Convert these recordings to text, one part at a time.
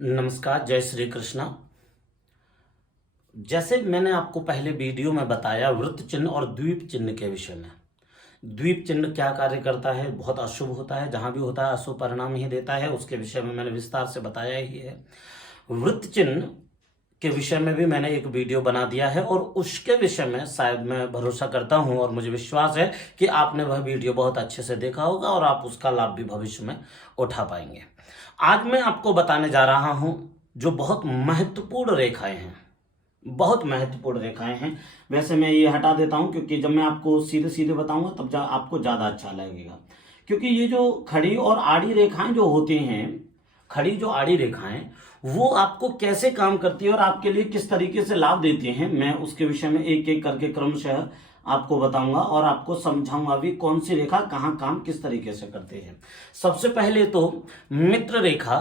नमस्कार, जय श्री कृष्णा। जैसे मैंने आपको पहले वीडियो में बताया वृत्त चिन्ह और द्वीप चिन्ह के विषय में। द्वीप चिन्ह क्या कार्य करता है, बहुत अशुभ होता है, जहां भी होता है अशुभ परिणाम ही देता है, उसके विषय में मैंने विस्तार से बताया ही है। वृत्त चिन्ह के विषय में भी मैंने एक वीडियो बना दिया है और उसके विषय में शायद मैं भरोसा करता हूं और मुझे विश्वास है कि आपने वह वीडियो बहुत अच्छे से देखा होगा और आप उसका लाभ भी भविष्य में उठा पाएंगे। आज मैं आपको बताने जा रहा हूं जो बहुत महत्वपूर्ण रेखाएं हैं, बहुत महत्वपूर्ण रेखाएं हैं। वैसे मैं ये हटा देता हूं क्योंकि जब मैं आपको सीधे सीधे बताऊंगा तब आपको ज़्यादा अच्छा लगेगा। क्योंकि ये जो खड़ी और आड़ी रेखाएं जो होती हैं, खड़ी जो आड़ी रेखाएं, वो आपको कैसे काम करती है और आपके लिए किस तरीके से लाभ देती हैं, मैं उसके विषय में एक एक करके क्रमशः आपको बताऊंगा और आपको समझाऊंगा भी कौन सी रेखा कहाँ काम किस तरीके से करते हैं। सबसे पहले तो मित्र रेखा,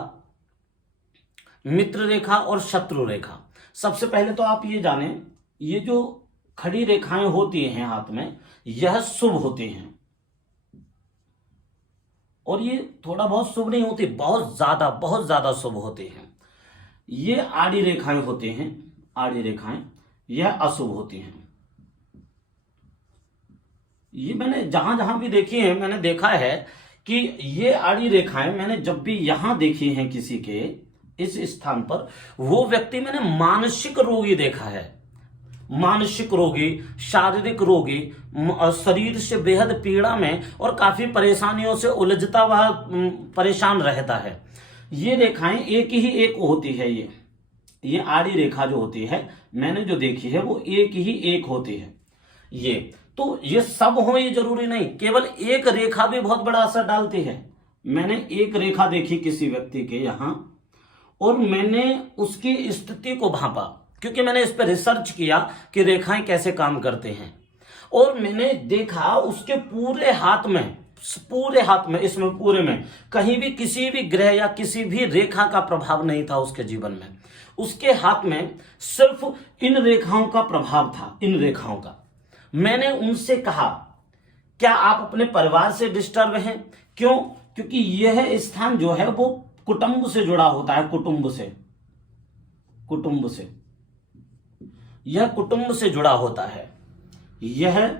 मित्र रेखा और शत्रु रेखा। सबसे पहले तो आप ये जानें, ये जो खड़ी रेखाएं होती हैं हाथ में, यह शुभ होती हैं और ये थोड़ा बहुत शुभ नहीं होती, बहुत ज्यादा शुभ होती हैं। ये आड़ी रेखाएं होती हैं, आड़ी रेखाएं, यह अशुभ होती हैं। ये मैंने जहां जहां भी देखी है, मैंने देखा है कि ये आड़ी रेखाएं मैंने जब भी यहां देखी हैं किसी के इस स्थान पर, वो व्यक्ति मैंने मानसिक रोगी देखा है। मानसिक रोगी, शारीरिक रोगी, शरीर से बेहद पीड़ा में और काफी परेशानियों से उलझता हुआ परेशान रहता है। ये रेखाएं एक ही एक होती है। ये आड़ी रेखा जो होती है मैंने जो देखी है वो एक ही एक होती है। ये तो ये सब हो ये जरूरी नहीं, केवल एक रेखा भी बहुत बड़ा असर डालती है। मैंने एक रेखा देखी किसी व्यक्ति के यहां और मैंने उसकी स्थिति को भांपा, क्योंकि मैंने इस पर रिसर्च किया कि रेखाएं कैसे काम करते हैं। और मैंने देखा उसके पूरे हाथ में इसमें पूरे में कहीं भी किसी भी ग्रह या किसी भी रेखा का प्रभाव नहीं था उसके जीवन में। उसके हाथ में सिर्फ इन रेखाओं का प्रभाव था, इन रेखाओं का। मैंने उनसे कहा, क्या आप अपने परिवार से डिस्टर्ब हैं? क्यों? क्योंकि यह स्थान जो है वो कुटुंब से जुड़ा होता है, कुटुंब से यह कुटुंब से जुड़ा होता है। यह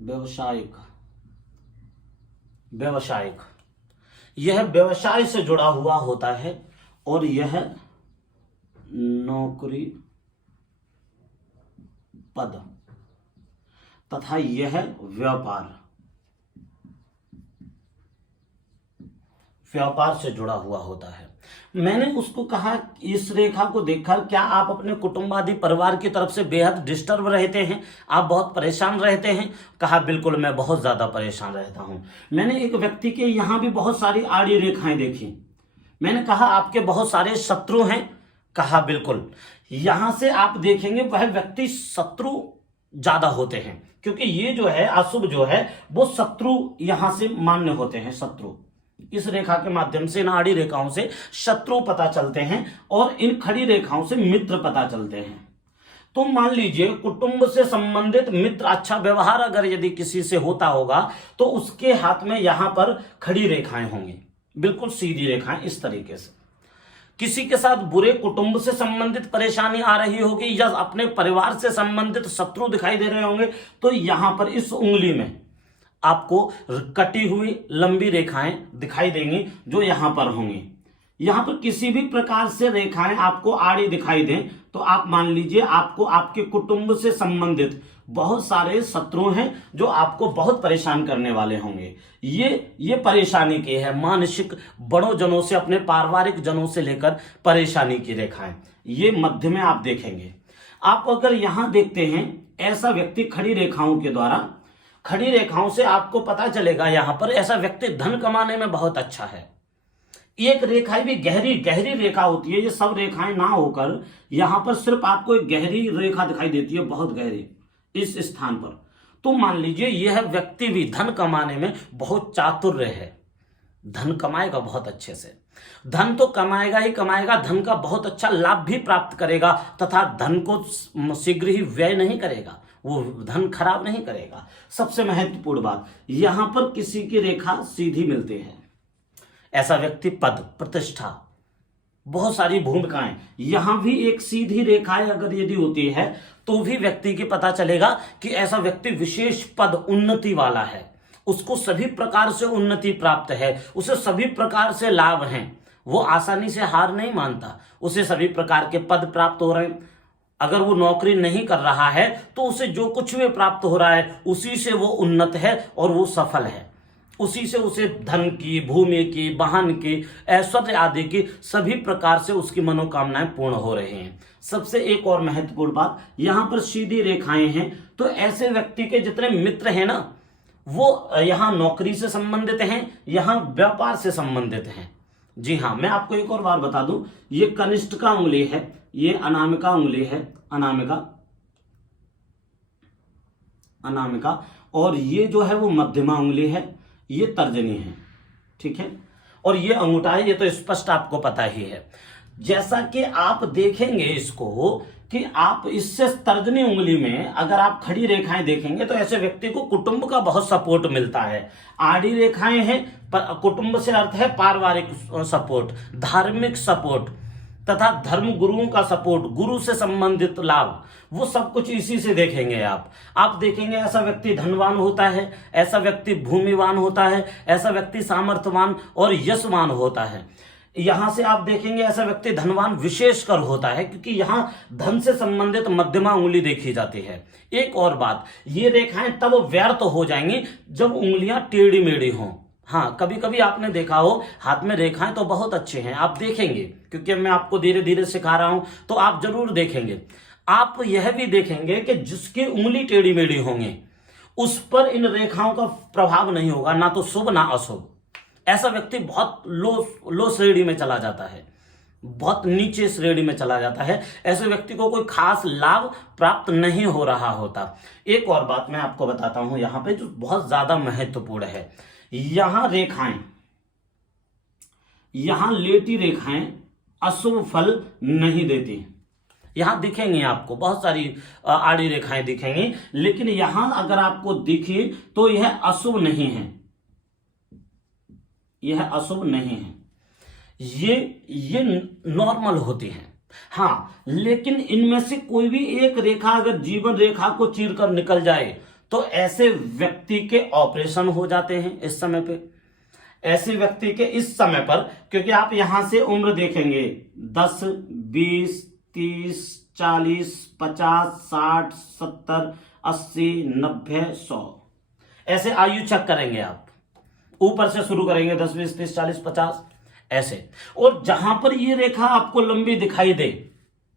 व्यवसायिक यह व्यवसाय से जुड़ा हुआ होता है और यह नौकरी, पद तथा यह व्यापार से जुड़ा हुआ होता है। मैंने उसको कहा, इस रेखा को देखकर क्या आप अपने कुटुंबादि परिवार की तरफ से बेहद डिस्टर्ब रहते हैं, आप बहुत परेशान रहते हैं? कहा, बिल्कुल, मैं बहुत ज्यादा परेशान रहता हूं। मैंने एक व्यक्ति के यहां भी बहुत सारी आड़ी रेखाएं देखी। मैंने कहा, आपके बहुत सारे शत्रु हैं? कहा, बिल्कुल। यहां से आप देखेंगे वह व्यक्ति शत्रु ज्यादा होते हैं, क्योंकि ये जो है अशुभ जो है वो शत्रु यहां से मान्य होते हैं। शत्रु इस रेखा के माध्यम से, इन आड़ी रेखाओं से शत्रु पता चलते हैं और इन खड़ी रेखाओं से मित्र पता चलते हैं। तो मान लीजिए कुटुंब से संबंधित मित्र, अच्छा व्यवहार अगर यदि किसी से होता होगा तो उसके हाथ में यहां पर खड़ी रेखाएं होंगी, बिल्कुल सीधी रेखाएं इस तरीके से। किसी के साथ बुरे कुटुंब से संबंधित परेशानी आ रही होगी या अपने परिवार से संबंधित शत्रु दिखाई दे रहे होंगे, तो यहां पर इस उंगली में आपको कटी हुई लंबी रेखाएं दिखाई देंगी जो यहां पर होंगी। यहां पर किसी भी प्रकार से रेखाएं आपको आड़ी दिखाई दें तो आप मान लीजिए आपको आपके कुटुंब से संबंधित बहुत सारे शत्रु हैं जो आपको बहुत परेशान करने वाले होंगे। ये परेशानी की है, मानसिक बड़ों जनों से, अपने पारिवारिक जनों से लेकर परेशानी की रेखाएं, ये मध्य में आप देखेंगे। आप अगर यहां देखते हैं ऐसा व्यक्ति खड़ी रेखाओं के द्वारा, खड़ी रेखाओं से आपको पता चलेगा यहां पर ऐसा व्यक्ति धन कमाने में बहुत अच्छा है। एक रेखा भी गहरी गहरी रेखा होती है, ये सब रेखाएं ना होकर यहां पर सिर्फ आपको एक गहरी रेखा दिखाई देती है, बहुत गहरी इस स्थान पर। तो मान लीजिए यह व्यक्ति भी धन कमाने में बहुत चातुर्य है, धन कमाएगा बहुत अच्छे से। धन तो कमाएगा ही कमाएगा, धन का बहुत अच्छा लाभ भी प्राप्त करेगा तथा धन को शीघ्र ही व्यय नहीं करेगा, वो धन खराब नहीं करेगा। सबसे महत्वपूर्ण बात, यहां पर किसी की रेखा सीधी मिलती है, ऐसा व्यक्ति पद, प्रतिष्ठा, बहुत सारी भूमिकाएं, यहां भी एक सीधी रेखाएं अगर यदि होती है तो भी व्यक्ति की पता चलेगा कि ऐसा व्यक्ति विशेष पद, उन्नति वाला है, उसको सभी प्रकार से उन्नति प्राप्त है, उसे सभी प्रकार से लाभ हैं, वो आसानी से हार नहीं मानता, उसे सभी प्रकार के पद प्राप्त हो रहे हैं। अगर वो नौकरी नहीं कर रहा है तो उसे जो कुछ भी प्राप्त हो रहा है उसी से वो उन्नत है और वो सफल है, उसी से उसे धन की, भूमि की, वाहन की, ऐश्वर्य आदि की सभी प्रकार से उसकी मनोकामनाएं पूर्ण हो रही हैं। सबसे एक और महत्वपूर्ण बात, यहां पर सीधी रेखाएं हैं तो ऐसे व्यक्ति के जितने मित्र हैं ना, वो यहां नौकरी से संबंधित हैं, यहां व्यापार से संबंधित हैं। जी हाँ, मैं आपको एक और बार बता दूं, ये कनिष्ठिका उंगली है, ये अनामिका उंगली है, अनामिका, और ये जो है वो मध्यमा उंगली है, ये तर्जनी है, ठीक है, और ये अंगूठा है, ये तो स्पष्ट आपको पता ही है। जैसा कि आप देखेंगे इसको कि आप इससे तर्जनी उंगली में अगर आप खड़ी रेखाएं देखेंगे तो ऐसे व्यक्ति को कुटुंब का बहुत सपोर्ट मिलता है। आड़ी रेखाएं हैं, कुटुंब से अर्थ है पारिवारिक सपोर्ट, धार्मिक सपोर्ट तथा धर्म गुरुओं का सपोर्ट, गुरु से संबंधित लाभ, वो सब कुछ इसी से देखेंगे आप देखेंगे ऐसा व्यक्ति धनवान होता है, ऐसा व्यक्ति भूमिवान होता है, ऐसा व्यक्ति सामर्थ्यवान और यशवान होता है। यहां से आप देखेंगे ऐसा व्यक्ति धनवान विशेषकर होता है, क्योंकि यहां धन से संबंधित मध्यमा उंगली देखी जाती है। एक और बात, ये रेखाएं तब व्यर्थ हो जाएंगी जब उंगलियां टेढ़ी मेढ़ी हों। हाँ, कभी कभी आपने देखा हो हाथ में रेखाएं तो बहुत अच्छे हैं, आप देखेंगे, क्योंकि मैं आपको धीरे धीरे सिखा रहा हूं तो आप जरूर देखेंगे। आप यह भी देखेंगे कि जिसकी उंगली टेढ़ी मेढ़ी होंगे उस पर इन रेखाओं का प्रभाव नहीं होगा, ना तो शुभ ना अशुभ। ऐसा व्यक्ति बहुत लो श्रेणी में चला जाता है, बहुत नीचे श्रेणी में चला जाता है, ऐसे व्यक्ति को कोई खास लाभ प्राप्त नहीं हो रहा होता। एक और बात मैं आपको बताता हूं यहां पे जो बहुत ज्यादा महत्वपूर्ण है, यहां रेखाएं, यहां लेटी रेखाएं अशुभ फल नहीं देती। यहां दिखेंगी आपको बहुत सारी आड़ी रेखाएं दिखेंगी, लेकिन यहां अगर आपको दिखे तो यह अशुभ नहीं है, यह अशुभ नहीं है, ये नॉर्मल होती हैं। हाँ, लेकिन इनमें से कोई भी एक रेखा अगर जीवन रेखा को चीरकर निकल जाए तो ऐसे व्यक्ति के ऑपरेशन हो जाते हैं इस समय पे। ऐसे व्यक्ति के इस समय पर, क्योंकि आप यहां से उम्र देखेंगे 10, 20, 30, 40, 50, 60, 70, 80, 90, 100 ऐसे आयु चेक करेंगे आप, ऊपर से शुरू करेंगे 10, 20, 30, 40, 50 ऐसे। और जहां पर ये रेखा आपको लंबी दिखाई दे,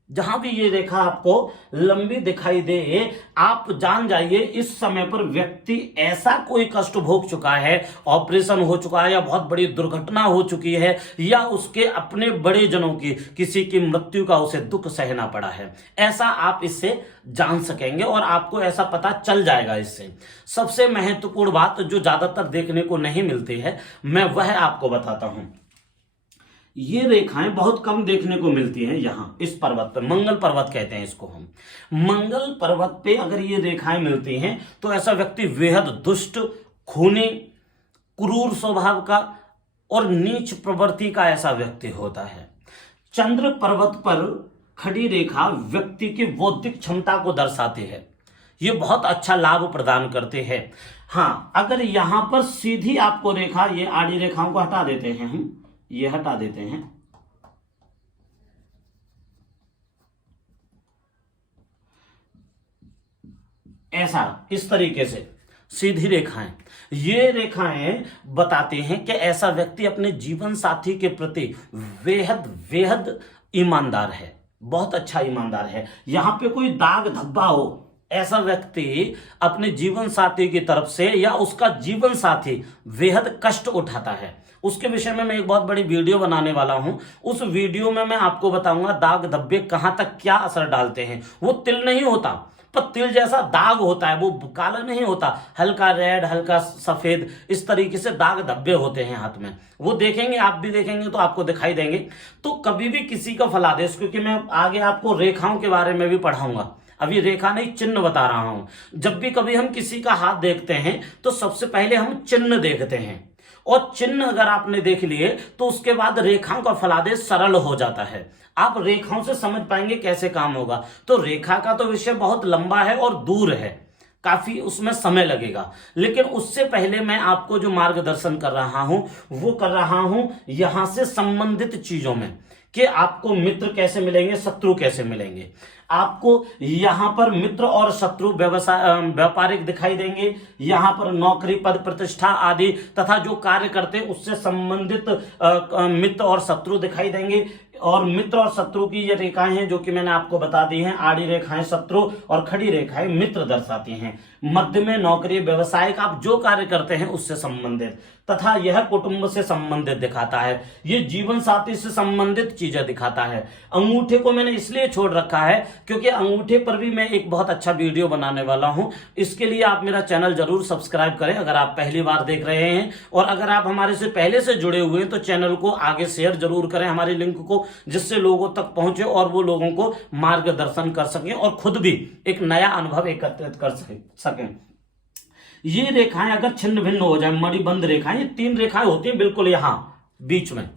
जहां भी ये रेखा आपको लंबी दिखाई दे, आप जान जाइए इस समय पर व्यक्ति ऐसा कोई कष्ट भोग चुका है, ऑपरेशन हो चुका है, या बहुत बड़ी दुर्घटना हो चुकी है, या उसके अपने बड़े जनों की किसी की मृत्यु का उसे दुख सहना पड़ा है। ऐसा आप इससे जान सकेंगे और आपको ऐसा पता चल जाएगा इससे। सबसे महत्वपूर्ण बात जो ज्यादातर देखने को नहीं मिलती है, मैं वह आपको बताता हूं। ये रेखाएं बहुत कम देखने को मिलती हैं यहां इस पर्वत पर, मंगल पर्वत कहते हैं इसको हम। मंगल पर्वत पे अगर ये रेखाएं मिलती हैं तो ऐसा व्यक्ति बेहद दुष्ट, खूनी, क्रूर स्वभाव का और नीच प्रवृत्ति का ऐसा व्यक्ति होता है। चंद्र पर्वत पर खड़ी रेखा व्यक्ति की बौद्धिक क्षमता को दर्शाती है, ये बहुत अच्छा लाभ प्रदान करते हैं। हाँ, अगर यहां पर सीधी आपको रेखा, ये आड़ी रेखाओं को हटा देते हैं हम, ये हटा देते हैं, ऐसा इस तरीके से सीधी रेखाएं, ये रेखाएं बताती हैं कि ऐसा व्यक्ति अपने जीवन साथी के प्रति बेहद बेहद ईमानदार है, बहुत अच्छा ईमानदार है। यहां पे कोई दाग धब्बा हो, ऐसा व्यक्ति अपने जीवन साथी की तरफ से या उसका जीवन साथी बेहद कष्ट उठाता है। उसके विषय में मैं एक बहुत बड़ी वीडियो बनाने वाला हूं। उस वीडियो में मैं आपको बताऊंगा दाग धब्बे कहां तक क्या असर डालते हैं। वो तिल नहीं होता, पर तिल जैसा दाग होता है, वो काला नहीं होता, हल्का रेड, हल्का सफेद, इस तरीके से दाग धब्बे होते हैं हाथ में। वो देखेंगे, आप भी देखेंगे तो आपको दिखाई देंगे। तो कभी भी किसी का फलादेश, क्योंकि मैं आगे आपको रेखाओं के बारे में भी पढ़ाऊंगा, अभी रेखा नहीं चिन्ह बता रहा हूं। जब भी कभी हम किसी का हाथ देखते हैं तो सबसे पहले हम चिन्ह देखते हैं, और चिन्ह अगर आपने देख लिए तो उसके बाद रेखाओं का फलादेश सरल हो जाता है। आप रेखाओं से समझ पाएंगे कैसे काम होगा। तो रेखा का तो विषय बहुत लंबा है और दूर है, काफी उसमें समय लगेगा, लेकिन उससे पहले मैं आपको जो मार्गदर्शन कर रहा हूं वो कर रहा हूं यहां से संबंधित चीजों में, कि आपको मित्र कैसे मिलेंगे, शत्रु कैसे मिलेंगे। आपको यहां पर मित्र और शत्रु व्यवसाय व्यापारिक दिखाई देंगे, यहां पर नौकरी, पद प्रतिष्ठा आदि तथा जो कार्य करते हैं उससे संबंधित मित्र और शत्रु दिखाई देंगे। और मित्र और शत्रु की ये रेखाएं हैं जो कि मैंने आपको बता दी हैं, आड़ी रेखाएं शत्रु और खड़ी रेखाएं मित्र दर्शाती हैं। मध्य में नौकरी, व्यवसाय का आप जो कार्य करते हैं उससे संबंधित, तथा यह कुटुंब से संबंधित दिखाता है, ये जीवन साथी से संबंधित चीजें दिखाता है। अंगूठे को मैंने इसलिए छोड़ रखा है क्योंकि अंगूठे पर भी मैं एक बहुत अच्छा वीडियो बनाने वाला हूं। इसके लिए आप मेरा चैनल जरूर सब्सक्राइब करें अगर आप पहली बार देख रहे हैं, और अगर आप हमारे से पहले से जुड़े हुए हैं तो चैनल को आगे शेयर जरूर करें हमारी लिंक को, जिससे लोगों तक पहुंचे और वो लोगों को मार्गदर्शन कर सकें और खुद भी एक नया अनुभव एकत्रित कर सकें। ये रेखाएं अगर छिन्न भिन्न हो जाए, मणिबंध रेखाएं, ये 3 रेखाएं होती हैं बिल्कुल यहां बीच में,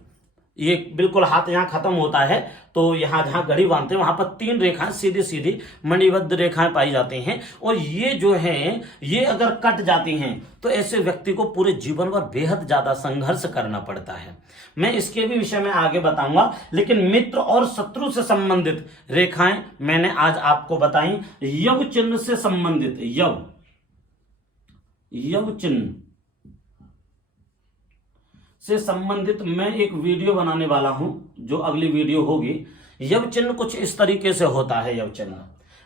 ये बिल्कुल हाथ यहां खत्म होता है तो यहां जहां घड़ी बांधते हैं वहां पर 3 रेखाएं सीधी सीधी मणिबद्ध रेखाएं पाई जाती हैं। और ये जो हैं ये अगर कट जाती हैं तो ऐसे व्यक्ति को पूरे जीवन भर बेहद ज्यादा संघर्ष करना पड़ता है। मैं इसके भी विषय में आगे बताऊंगा, लेकिन मित्र और शत्रु से संबंधित रेखाएं मैंने आज आपको बताई। यव चिन्ह से संबंधित, यव चिन्ह से संबंधित मैं एक वीडियो बनाने वाला हूं, जो अगली वीडियो होगी। यव चिन्ह कुछ इस तरीके से होता है। यव चिन्ह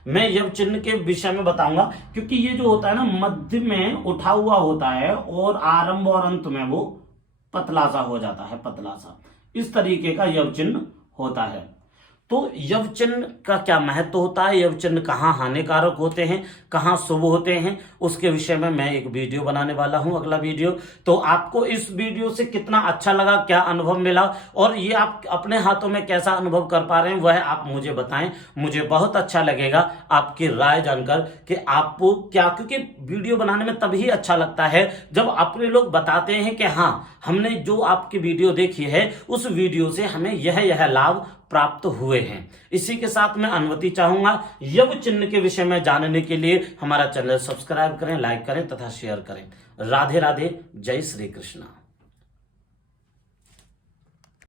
मैं यव चिन्ह के विषय में बताऊंगा, क्योंकि ये जो होता है ना मध्य में उठा हुआ होता है और आरंभ और अंत में वो पतला सा हो जाता है, पतला सा, इस तरीके का यव चिन्ह होता है। तो यव चिन्ह का क्या महत्व होता है, यव चिन्ह कहाँ हानिकारक होते हैं, कहाँ शुभ होते हैं, उसके विषय में मैं एक वीडियो बनाने वाला हूं, अगला वीडियो। तो आपको इस वीडियो से कितना अच्छा लगा, क्या अनुभव मिला, और ये आप अपने हाथों में कैसा अनुभव कर पा रहे हैं वह आप मुझे बताएं। मुझे बहुत अच्छा लगेगा आपकी राय जानकर कि आपको क्या, क्योंकि वीडियो बनाने में तभी अच्छा लगता है जब अपने लोग बताते हैं कि हाँ हमने जो आपकी वीडियो देखी है उस वीडियो से हमें यह लाभ प्राप्त हुए हैं। इसी के साथ मैं अनुमति चाहूंगा, यव चिन्ह के विषय में जानने के लिए हमारा चैनल सब्सक्राइब करें, लाइक करें तथा शेयर करें। राधे राधे, जय श्री कृष्ण।